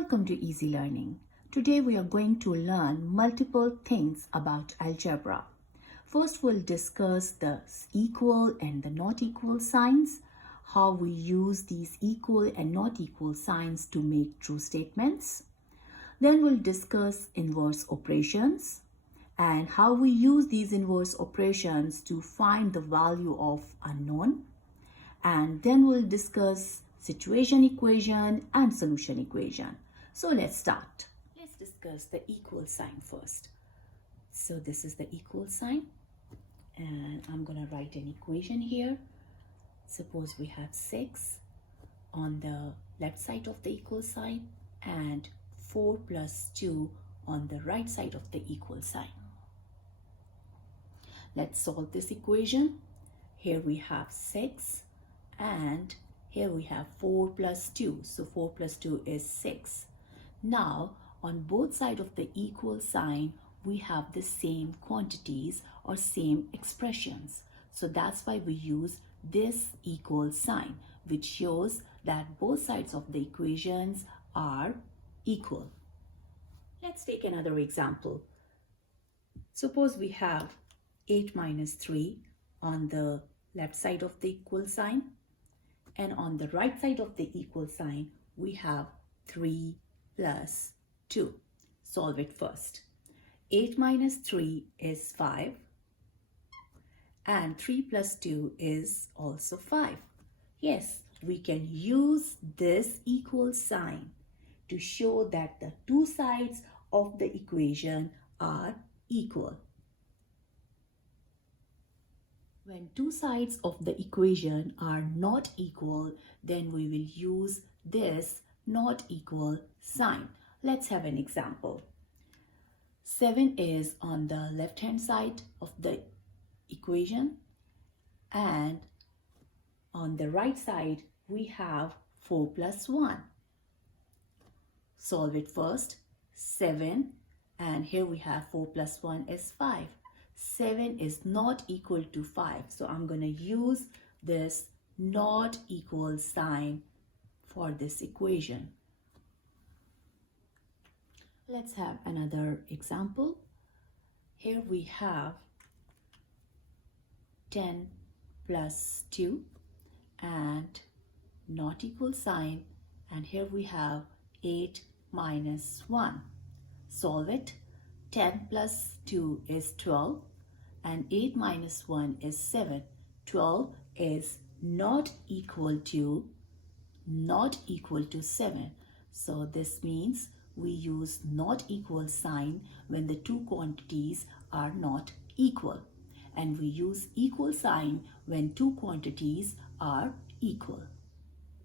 Welcome to Easy Learning. Today we are going to learn multiple things about algebra. First, we'll discuss the equal and the not equal signs, how we use these equal and not equal signs to make true statements. Then we'll discuss inverse operations and how we use these inverse operations to find the value of unknown. And then we'll discuss situation equation and solution equation. So let's start. Let's discuss the equal sign first. So this is the equal sign, and I'm going to write an equation here. Suppose we have 6 on the left side of the equal sign and 4 plus 2 on the right side of the equal sign. Let's solve this equation. Here we have 6 and here we have 4 plus 2. So 4 plus 2 is 6. Now on both sides of the equal sign, we have the same quantities or same expressions. So that's why we use this equal sign, which shows that both sides of the equations are equal. Let's take another example. Suppose we have 8 minus 3 on the left side of the equal sign, and on the right side of the equal sign, we have 3 plus 2. Solve it first. 8 minus 3 is 5 and 3 plus 2 is also 5. Yes, we can use this equal sign to show that the two sides of the equation are equal. When two sides of the equation are not equal, then we will use this not equal sign. Let's have an example. 7 is on the left hand side of the equation, and on the right side we have 4 plus 1. Solve it first. 7, and here we have 4 plus 1 is 5. 7 is not equal to 5. So I'm going to use this not equal sign for this equation. Let's have another example. Here we have 10 plus 2 and not equal sign, and here we have 8 minus 1. Solve it. 10 plus 2 is 12 and 8 minus 1 is 7. 12 is not equal to 7. So this means we use not equal sign when the two quantities are not equal, and we use equal sign when two quantities are equal.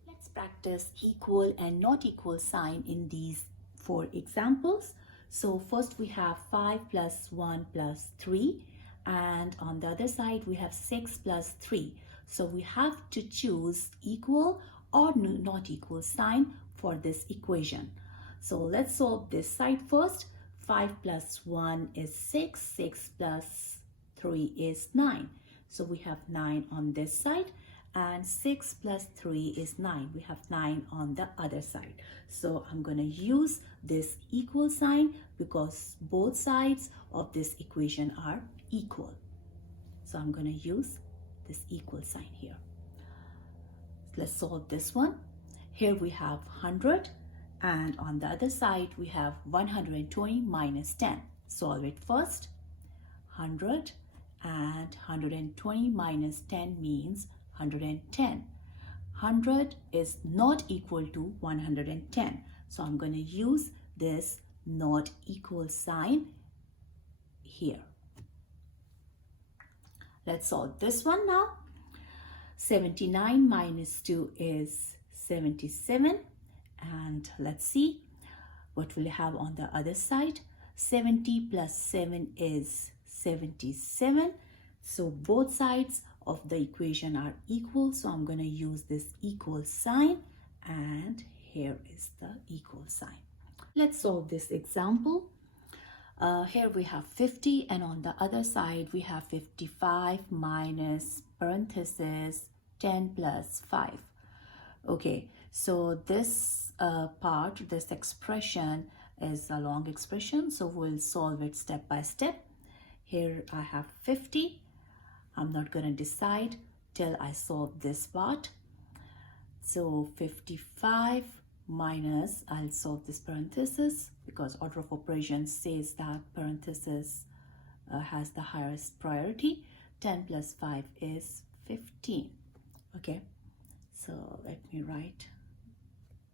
Let's practice equal and not equal sign in these 4 examples. So first we have 5 plus 1 plus 3, and on the other side we have 6 plus 3. So we have to choose equal or not equal sign for this equation. So let's solve this side first. 5 plus 1 is 6, 6 plus 3 is 9. So we have 9 on this side, and 6 plus 3 is 9. We have 9 on the other side. So I'm going to use this equal sign because both sides of this equation are equal. So I'm going to use this equal sign here. Let's solve this one. Here we have 100, and on the other side we have 120 minus 10. Solve it first. 100 and 120 minus 10 means 110. 100 is not equal to 110. So I'm going to use this not equal sign here. Let's solve this one now. 79 minus 2 is 77. And let's see what we'll have on the other side. 70 plus 7 is 77. So both sides of the equation are equal. So I'm going to use this equal sign, and here is the equal sign. Let's solve this example. Here we have 50, and on the other side we have 55 minus parenthesis 10 plus 5. Okay, so this part, this expression is a long expression, so we'll solve it step by step. Here I have 50. I'm not going to decide till I solve this part. So 55 minus, I'll solve this parenthesis because order of operations says that parenthesis has the highest priority. 10 plus 5 is 15. Okay, so let me write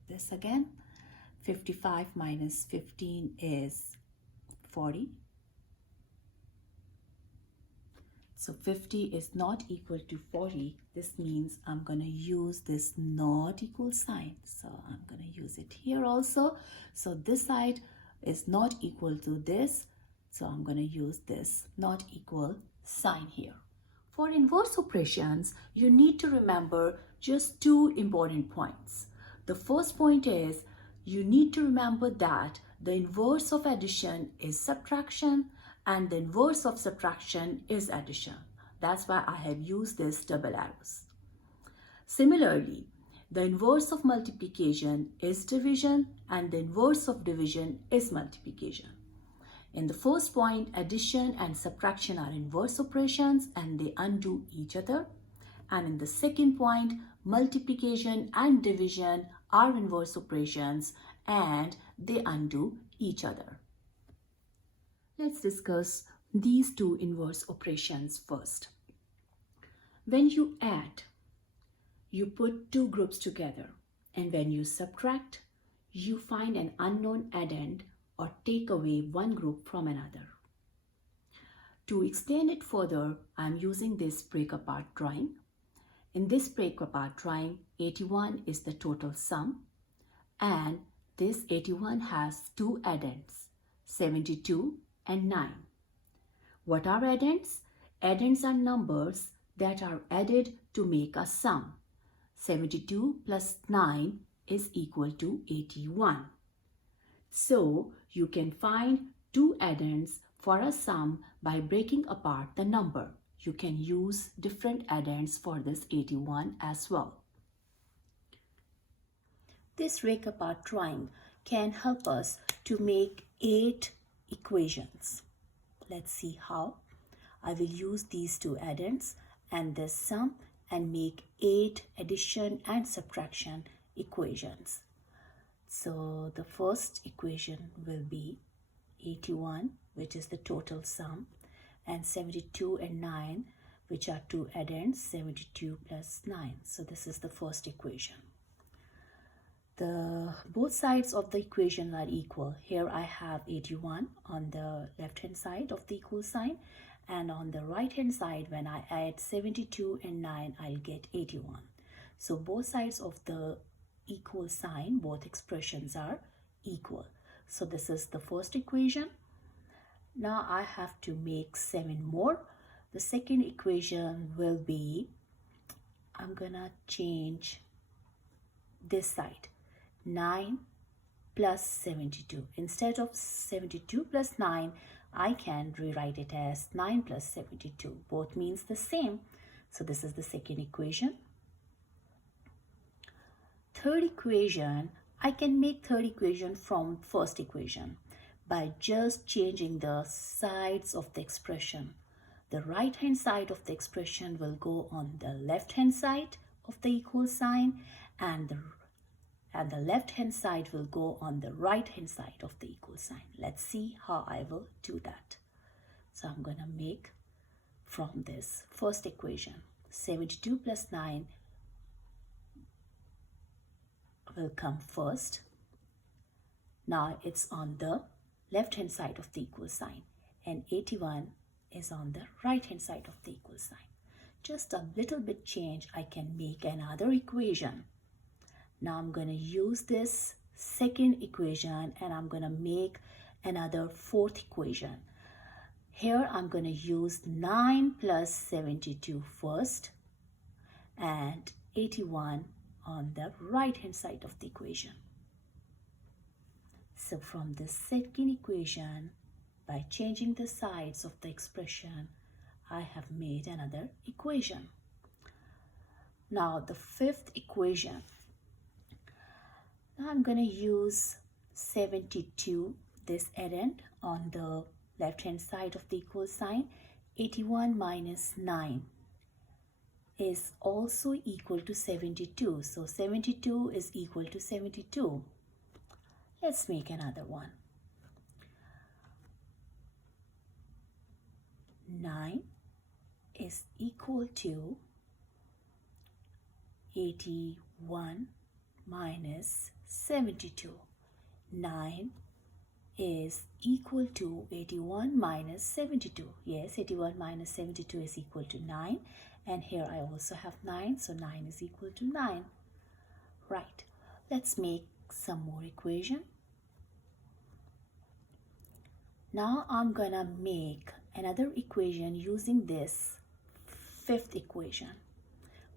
this again. 55 minus 15 is 40. So 50 is not equal to 40. This means I'm going to use this not equal sign. So I'm going to use it here also. So this side is not equal to this. So I'm going to use this not equal sign here. For inverse operations, you need to remember just two important points. The first point is you need to remember that the inverse of addition is subtraction and the inverse of subtraction is addition. That's why I have used this double arrows. Similarly, the inverse of multiplication is division and the inverse of division is multiplication. In the first point, addition and subtraction are inverse operations and they undo each other. And in the second point, multiplication and division are inverse operations and they undo each other. Let's discuss these two inverse operations first. When you add, you put two groups together, and when you subtract, you find an unknown addend or take away one group from another. To explain it further, I am using this break apart drawing. In this break apart drawing, 81 is the total sum, and this 81 has two addends, 72 and 9. What are addends? Addends are numbers that are added to make a sum. 72 plus 9 is equal to 81. So you can find two addends for a sum by breaking apart the number. You can use different addends for this 81 as well. This break apart drawing can help us to make 8 equations. Let's see how. I will use these two addends and this sum and make 8 addition and subtraction equations. So the first equation will be 81, which is the total sum, and 72 and 9, which are two addends, 72 plus 9. So this is the first equation. Both sides of the equation are equal. Here I have 81 on the left hand side of the equal sign, and on the right hand side when I add 72 and 9 I'll get 81. So both sides of the equal sign, both expressions are equal. So this is the first equation. Now I have to make 7 more. The second equation will be, I'm gonna change this side, 9 plus 72. Instead of 72 plus 9, I can rewrite it as 9 plus 72. Both means the same. So this is the second equation. Third equation, I can make third equation from first equation by just changing the sides of the expression. The right hand side of the expression will go on the left hand side of the equal sign, and the left hand side will go on the right hand side of the equal sign. Let's see how I will do that. So I'm going to make from this first equation, 72 plus 9 will come first. Now it's on the left hand side of the equal sign, and 81 is on the right hand side of the equal sign. Just a little bit change, I can make another equation. Now I'm going to use this second equation and I'm going to make another fourth equation. Here I'm going to use 9 plus 72 first and 81 on the right hand side of the equation. So from the second equation, by changing the sides of the expression, I have made another equation. Now the fifth equation. Now I'm going to use 72, this addend, on the left hand side of the equal sign. 81 minus 9 is also equal to 72. So 72 is equal to 72. Let's make another one. 9 is equal to 81 minus 72. 9 is equal to 81 minus 72. Yes, 81 minus 72 is equal to 9. And here I also have 9. So 9 is equal to 9. Right. Let's make some more equation. Now I'm gonna make another equation using this fifth equation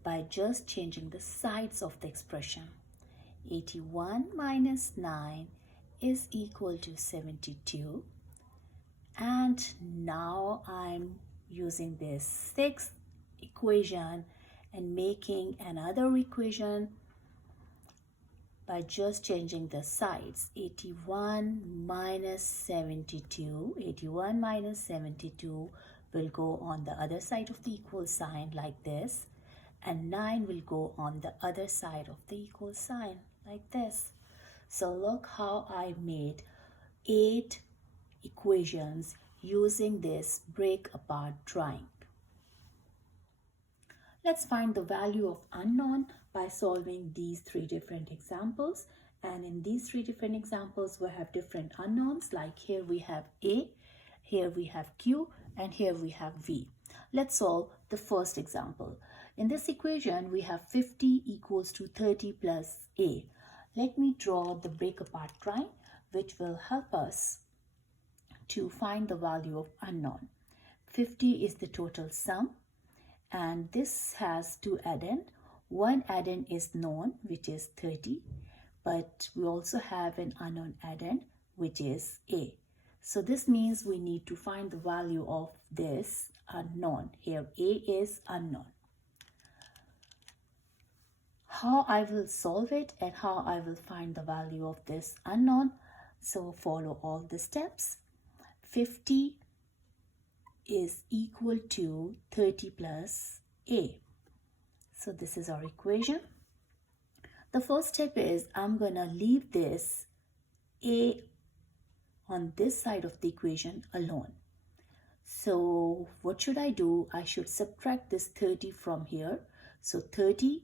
by just changing the sides of the expression. 81 minus 9 is equal to 72, and now I'm using this sixth equation and making another equation by just changing the sides. 81 minus 72, 81 minus 72 will go on the other side of the equal sign like this, and 9 will go on the other side of the equal sign like this. So look how I made 8 equations using this break apart drawing. Let's find the value of unknown by solving these 3 different examples. And in these 3 different examples, we have different unknowns. Like here we have A, here we have Q, and here we have V. Let's solve the first example. In this equation, we have 50 equals to 30 plus A. Let me draw the break apart drawing, which will help us to find the value of unknown. 50 is the total sum, and this has 2 addend. One addend is known, which is 30, but we also have an unknown addend, which is A. So this means we need to find the value of this unknown. Here A is unknown. How I will solve it and how I will find the value of this unknown. So follow all the steps. 50 is equal to 30 plus A. So this is our equation. The first step is I'm going to leave this A on this side of the equation alone. So what should I do? I should subtract this 30 from here. So 30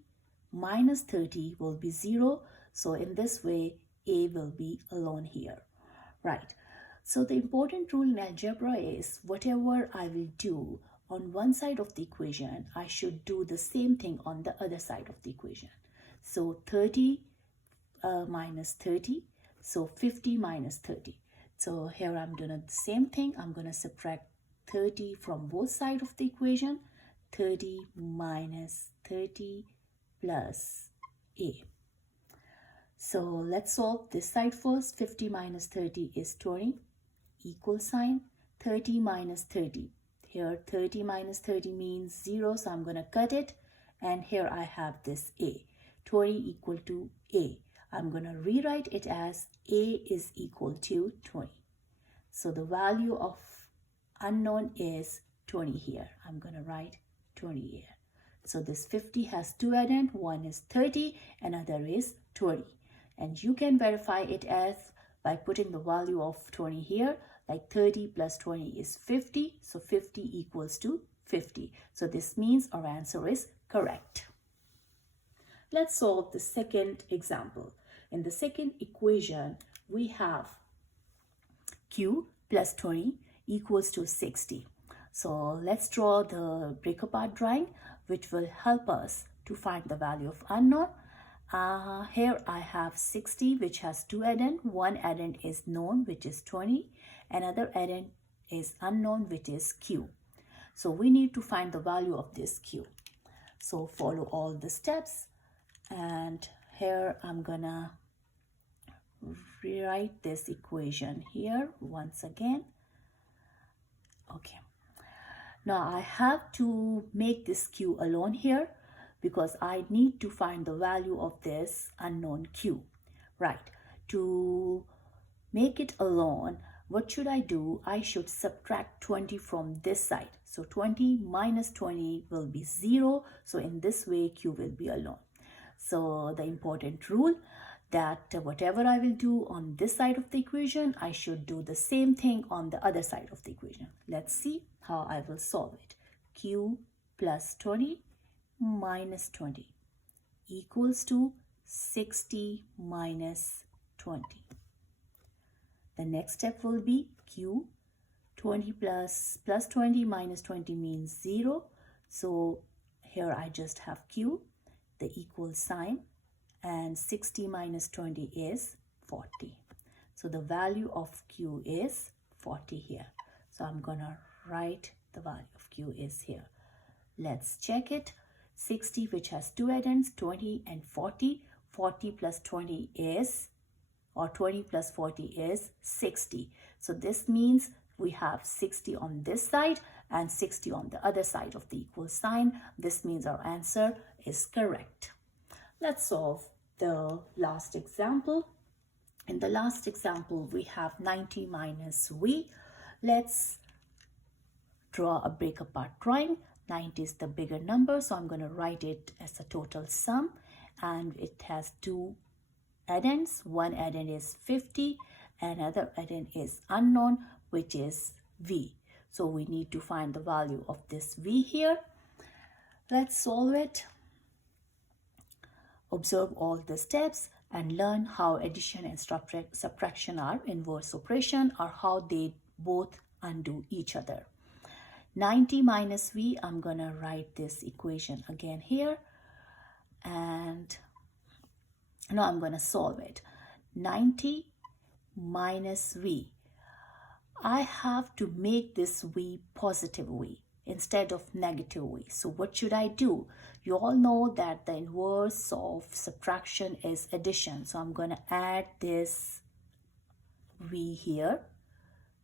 minus 30 will be 0. So in this way, A will be alone here. Right. So the important rule in algebra is whatever I will do on one side of the equation, I should do the same thing on the other side of the equation. So 30 minus 30. So 50 minus 30. So here I'm doing the same thing. I'm going to subtract 30 from both sides of the equation. 30 minus 30 plus A. So let's solve this side first. 50 minus 30 is 20. Equal sign. 30 minus 30. Here 30 minus 30 means 0. So I'm going to cut it. And here I have this A. 20 equal to A. I'm going to rewrite it as A is equal to 20. So the value of unknown is 20 here. I'm going to write 20 here. So this 50 has 2 addend. One is 30, another is 20. And you can verify it as by putting the value of 20 here. Like 30 plus 20 is 50. So 50 equals to 50. So this means our answer is correct. Let's solve the second example. In the second equation, we have Q plus 20 equals to 60. So let's draw the break apart drawing, which will help us to find the value of unknown. Here I have 60, which has 2 addend. One addend is known, which is 20. Another addend is unknown, which is Q. So we need to find the value of this Q. So follow all the steps. And here I'm gonna rewrite this equation here once again. Okay. Now I have to make this Q alone here because I need to find the value of this unknown Q. Right. To make it alone, what should I do? I should subtract 20 from this side. So 20 minus 20 will be 0. So in this way, q will be alone. So the important rule that whatever I will do on this side of the equation, I should do the same thing on the other side of the equation. Let's see how I will solve it. Q plus 20 minus 20 equals to 60 minus 20. The next step will be Q 20 plus 20 minus 20 means 0. So here I just have Q, the equal sign, and 60 minus 20 is 40. So the value of Q is 40 here. So I'm gonna write the value of Q is here. Let's check it. 60, which has two addends, 20 and 40. 40 plus 20 is, or 20 plus 40 is 60. So this means we have 60 on this side and 60 on the other side of the equal sign. This means our answer is correct. Let's solve the last example. In the last example, we have 90 minus v. Let's draw a break apart drawing. 90 is the bigger number, so I'm going to write it as a total sum, and it has two addends. One addend is 50, another addend is unknown, which is v. So we need to find the value of this v here. Let's solve it. Observe all the steps and learn how addition and subtraction are inverse operation, or how they both undo each other. 90 minus v, I'm gonna write this equation again here, and now I'm gonna solve it. 90 minus v, I have to make this v positive v instead of negative v. So what should I do? You all know that the inverse of subtraction is addition. So I'm gonna add this v here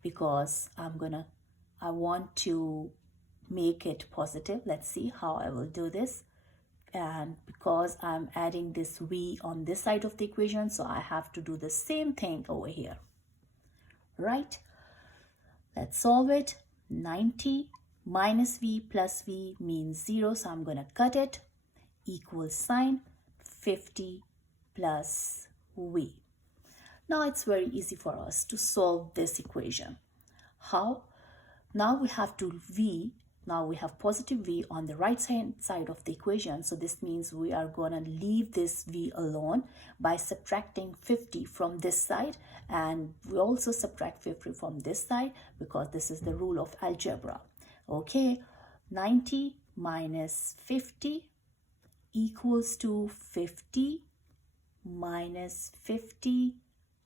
because I want to make it positive. Let's see how I will do this. And because I'm adding this v on this side of the equation, so I have to do the same thing over here. Right? Let's solve it. 90 minus v plus v means 0, so I'm going to cut it. Equal sign 50 plus v. Now it's very easy for us to solve this equation. How? Now we have to v. Now we have positive v on the right side of the equation. So this means we are going to leave this v alone by subtracting 50 from this side. And we also subtract 50 from this side because this is the rule of algebra. Okay, 90 minus 50 equals to 50 minus 50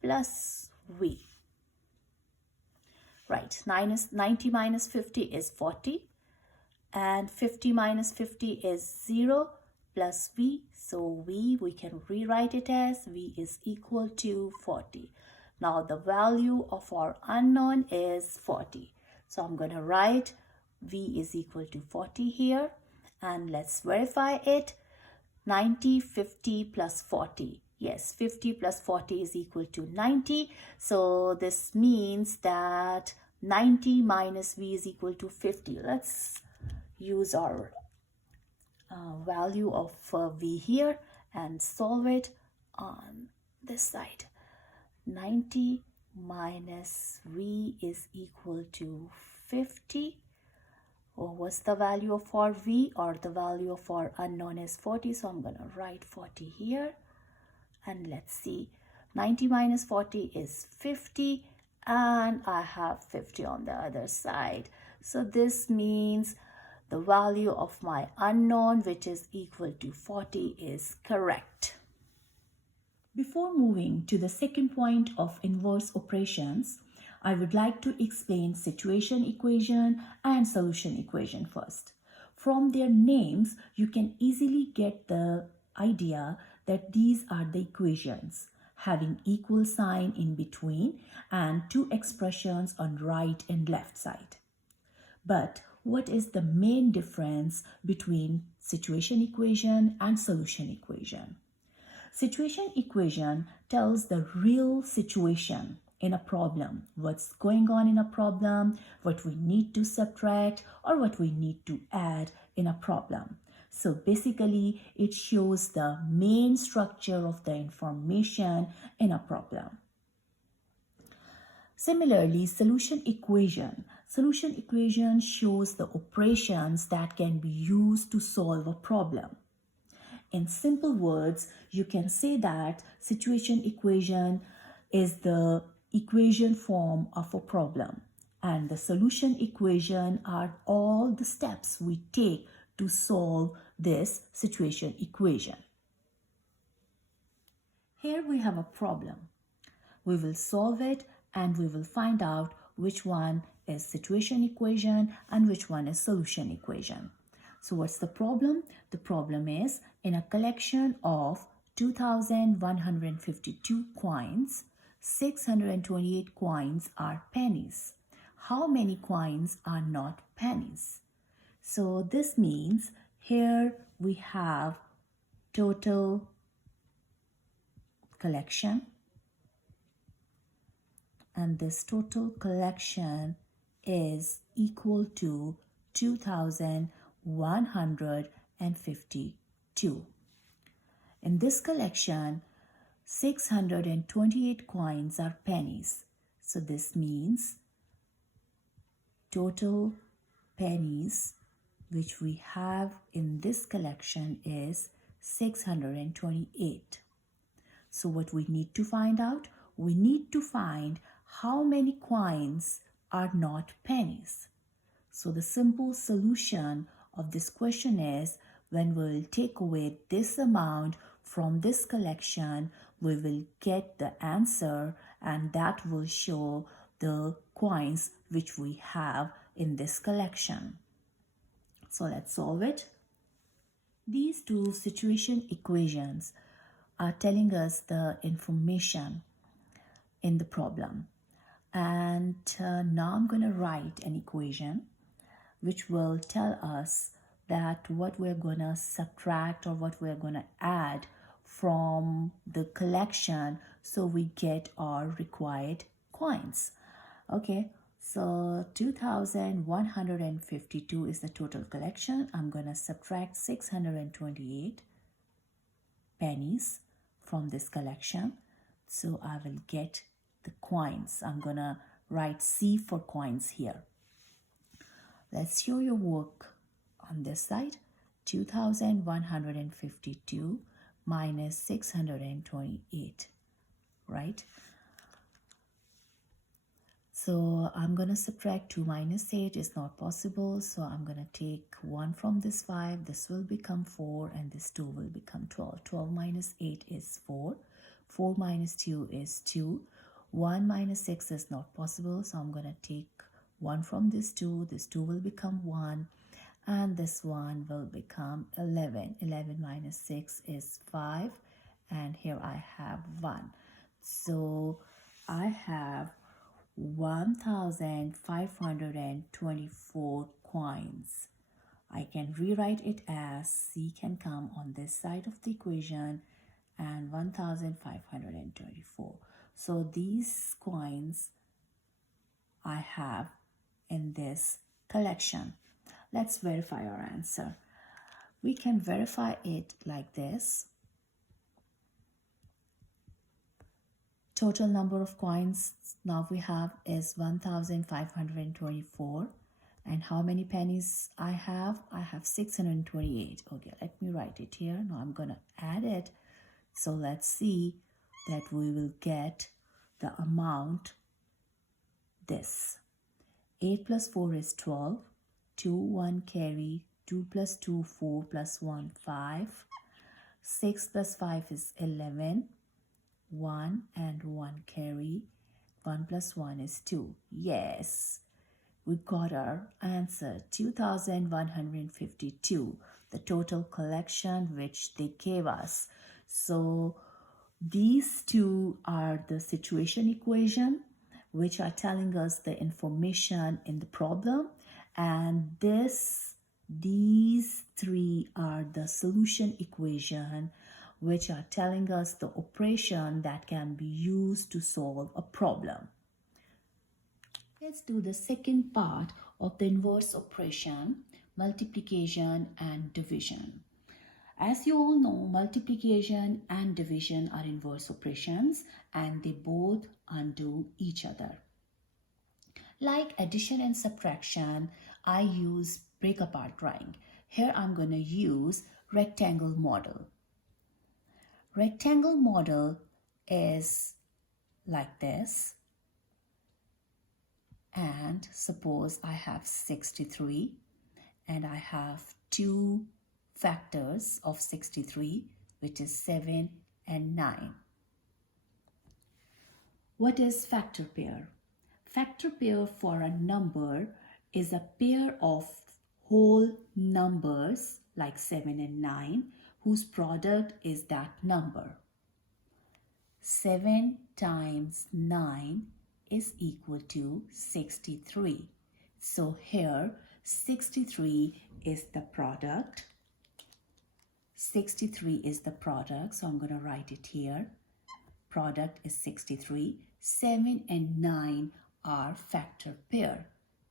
plus v. Right, 90 minus 50 is 40. And 50 minus 50 is 0 plus v. So v, we can rewrite it as v is equal to 40. Now the value of our unknown is 40. So I'm going to write v is equal to 40 here. And let's verify it. 90, 50 plus 40. Yes, 50 plus 40 is equal to 90. So this means that 90 minus v is equal to 50. Let's use our value of v here and solve it on this side. 90 minus v is equal to 50. Or what's the value of our v, or the value of our unknown is 40. So I'm going to write 40 here. And let's see. 90 minus 40 is 50. And I have 50 on the other side. So this means the value of my unknown, which is equal to 40, is correct. Before moving to the second point of inverse operations, I would like to explain situation equation and solution equation first. From their names, you can easily get the idea that these are the equations, having equal sign in between and two expressions on right and left side. But what is the main difference between situation equation and solution equation? Situation equation tells the real situation in a problem, what's going on in a problem, what we need to subtract or what we need to add in a problem. So basically, it shows the main structure of the information in a problem. Similarly, solution equation. Solution equation shows the operations that can be used to solve a problem. In simple words, you can say that situation equation is the equation form of a problem, and the solution equation are all the steps we take to solve this situation equation. Here we have a problem. We will solve it and we will find out which one is situation equation and which one is solution equation. So what's the problem? The problem is in a collection of 2,152 coins, 628 coins are pennies. How many coins are not pennies? So this means here we have total collection, and this total collection is equal to 2,152. In this collection, 628 coins are pennies. So this means total pennies which we have in this collection is 628. So what we need to find out? We need to find how many coins are not pennies. So the simple solution of this question is, when we will take away this amount from this collection, we will get the answer, and that will show the coins which we have in this collection. So let's solve it. These two situation equations are telling us the information in the problem. And now I'm going to write an equation which will tell us that what we're going to subtract or what we're going to add from the collection so we get our required coins. Okay, so 2,152 is the total collection. I'm going to subtract 628 pennies from this collection. So I will get the coins. I'm going to write C for coins here. Let's show your work on this side. 2,152 minus 628, right? So I'm going to subtract 2 minus 8 is not possible. So I'm going to take 1 from this 5. This will become 4 and this 2 will become 12. 12 minus 8 is 4. 4 minus 2 is 2. 1 minus 6 is not possible. So I'm going to take 1 from this 2. This 2 will become 1. And this 1 will become 11. 11 minus 6 is 5. And here I have 1. So I have 1,524 coins. I can rewrite it as C can come on this side of the equation and 1,524. So these coins I have in this collection. Let's verify our answer. We can verify it like this. Total number of coins now we have is 1,524. And how many pennies I have? I have 628. Okay, let me write it here. Now I'm going to add it. So let's see that we will get the amount this. 8 plus 4 is 12. 2, 1 carry. 2 plus 2, 4 plus 1, 5. 6 plus 5 is 11. 1 and 1 carry. 1 plus 1 is 2. Yes, we got our answer, 2,152, the total collection which they gave us. So these two are the situation equation which are telling us the information in the problem, and these three are the solution equation which are telling us the operation that can be used to solve a problem. Let's do the second part of the inverse operation, multiplication and division. As you all know, multiplication and division are inverse operations and they both undo each other. Like addition and subtraction, I use break apart drawing. Here I'm going to use rectangle model. Rectangle model is like this. And suppose I have 63 and I have two factors of 63, which is 7 and 9. What is factor pair? Factor pair for a number is a pair of whole numbers like 7 and 9 whose product is that number. 7 times 9 is equal to 63. So here 63 is the product. 63 is the product, so I'm going to write it here. Product is 63. 7 and 9 are factor pair.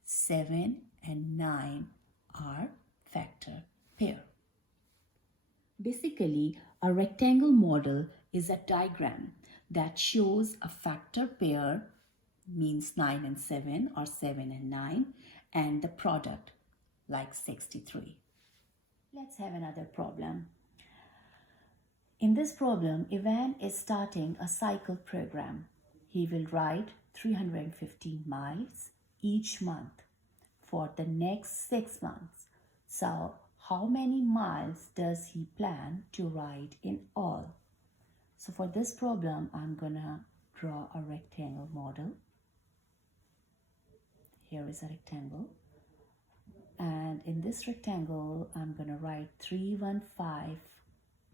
7 and 9 are factor pair. Basically, a rectangle model is a diagram that shows a factor pair, means 9 and 7 or 7 and 9, and the product like 63. Let's have another problem. In this problem, Ivan is starting a cycle program. He will ride 315 miles each month for the next 6 months. So, how many miles does he plan to ride in all? So for this problem, I'm gonna draw a rectangle model. Here is a rectangle. And in this rectangle, I'm gonna write 315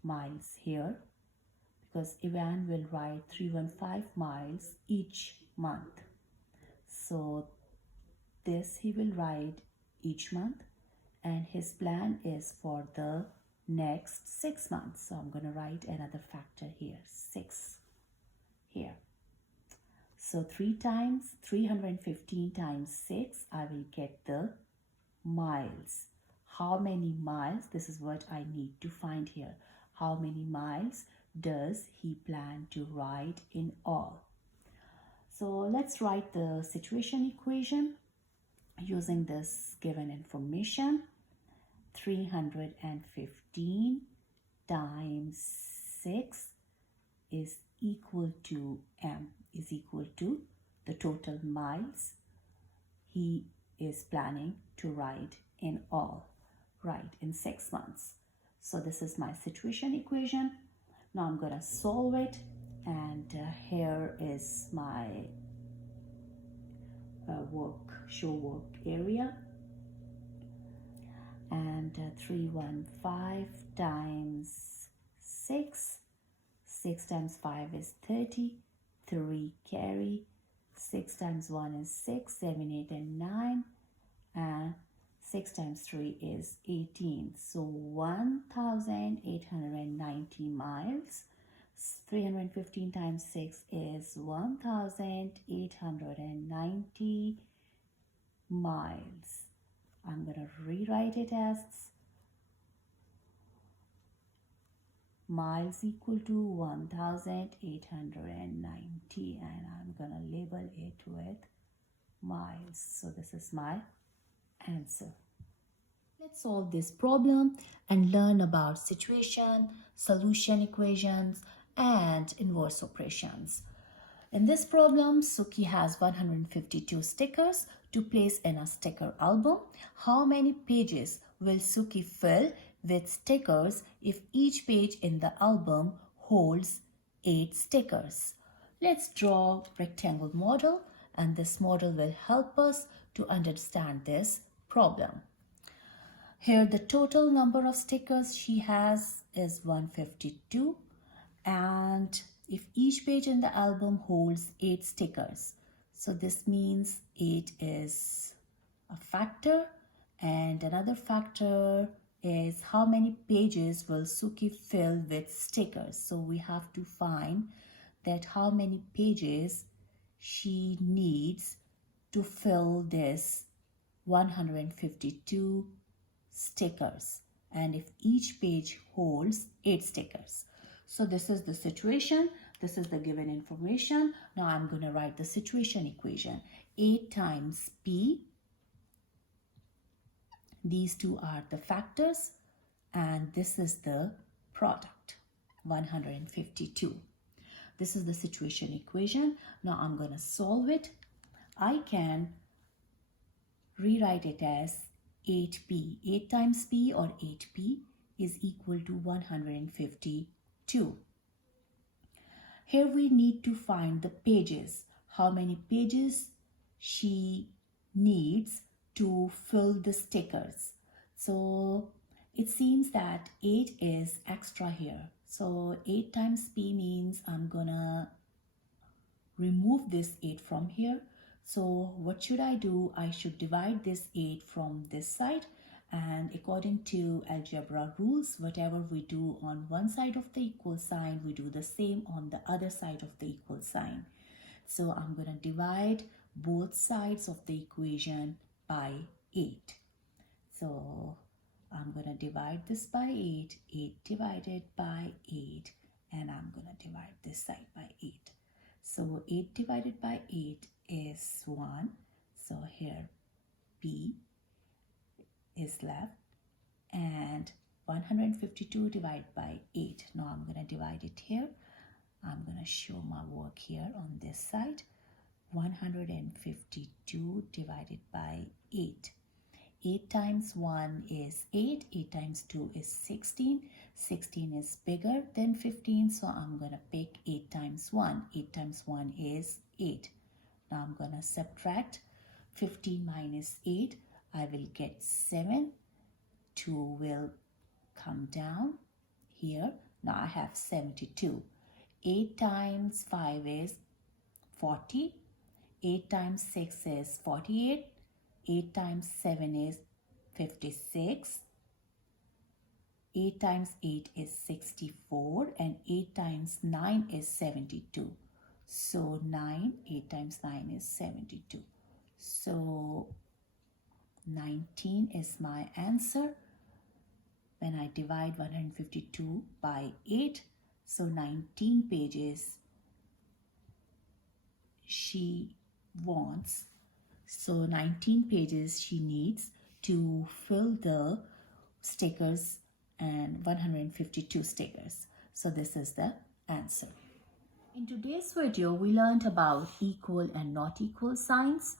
miles here because Ivan will ride 315 miles each month. So this he will ride each month and his plan is for the next 6 months. So I'm going to write another factor here, 6 here. So 315 times 6, I will get the miles. How many miles? This is what I need to find here. How many miles does he plan to ride in all? So let's write the situation equation using this given information. 315 times 6 is equal to m, is equal to the total miles he is planning to ride in all, right, in 6 months. So this is my situation equation. Now I'm going to solve it, and here is my show work area. And 315 times 6, 6 times 5 is 30, 3 carry, 6 times 1 is 6, 7, 8 and 9, and 6 times 3 is 18. So 1,890 miles. 315 times 6 is 1,890 miles. I'm going to rewrite it as miles equal to 1,890, and I'm going to label it with miles. So this is my answer. Let's solve this problem and learn about situation, solution equations, and inverse operations. In this problem, Suki has 152 stickers to place in a sticker album. How many pages will Suki fill with stickers if each page in the album holds 8 stickers? Let's draw a rectangle model, and this model will help us to understand this problem. Here the total number of stickers she has is 152, and if each page in the album holds 8 stickers, so this means 8 is a factor and another factor is how many pages will Suki fill with stickers. So we have to find that how many pages she needs to fill this 152 stickers, and if each page holds 8 stickers. So this is the situation, this is the given information. Now I'm going to write the situation equation. 8 times P, these two are the factors, and this is the product, 152. This is the situation equation. Now I'm going to solve it. I can rewrite it as 8p. 8 times p or 8p is equal to 152. Here we need to find the pages. How many pages she needs to fill the stickers. So it seems that 8 is extra here. So 8 times p means I'm gonna remove this 8 from here. So what should I do? I should divide this 8 from this side, and according to algebra rules, whatever we do on one side of the equal sign, we do the same on the other side of the equal sign. So I'm going to divide both sides of the equation by 8. So I'm going to divide this by 8, 8 divided by 8, and I'm going to divide this side by 8. So 8 divided by 8 is 1. So here P is left, and 152 divided by 8. Now I'm going to divide it here. I'm going to show my work here on this side. 152 divided by 8. 8 times 1 is 8. 8 times 2 is 16. 16 is bigger than 15, so I'm going to pick 8 times 1. 8 times 1 is 8. Now I'm going to subtract 15 minus 8. I will get 7. 2 will come down here. Now I have 72. 8 times 5 is 40. 8 times 6 is 48. 8 times 7 is 56. 8 times 8 is 64, and 8 times 9 is 72. So 8 times 9 is 72. So 19 is my answer when I divide 152 by 8. So 19 pages she wants. So 19 pages she needs to fill the stickers and 152 stickers. So this is the answer. In today's video, we learned about equal and not equal signs,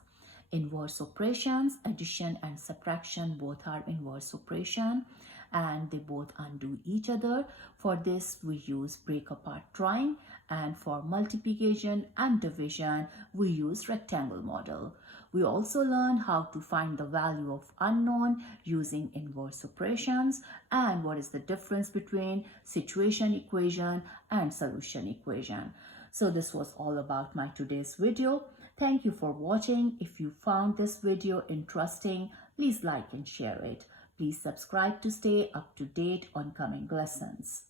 inverse operations. Addition and subtraction both are inverse operation, and they both undo each other. For this, we use break apart drawing, and for multiplication and division, we use rectangle model. We also learned how to find the value of unknown using inverse operations, and what is the difference between situation equation and solution equation. So this was all about my today's video. Thank you for watching. If you found this video interesting, please like and share it. Please subscribe to stay up to date on coming lessons.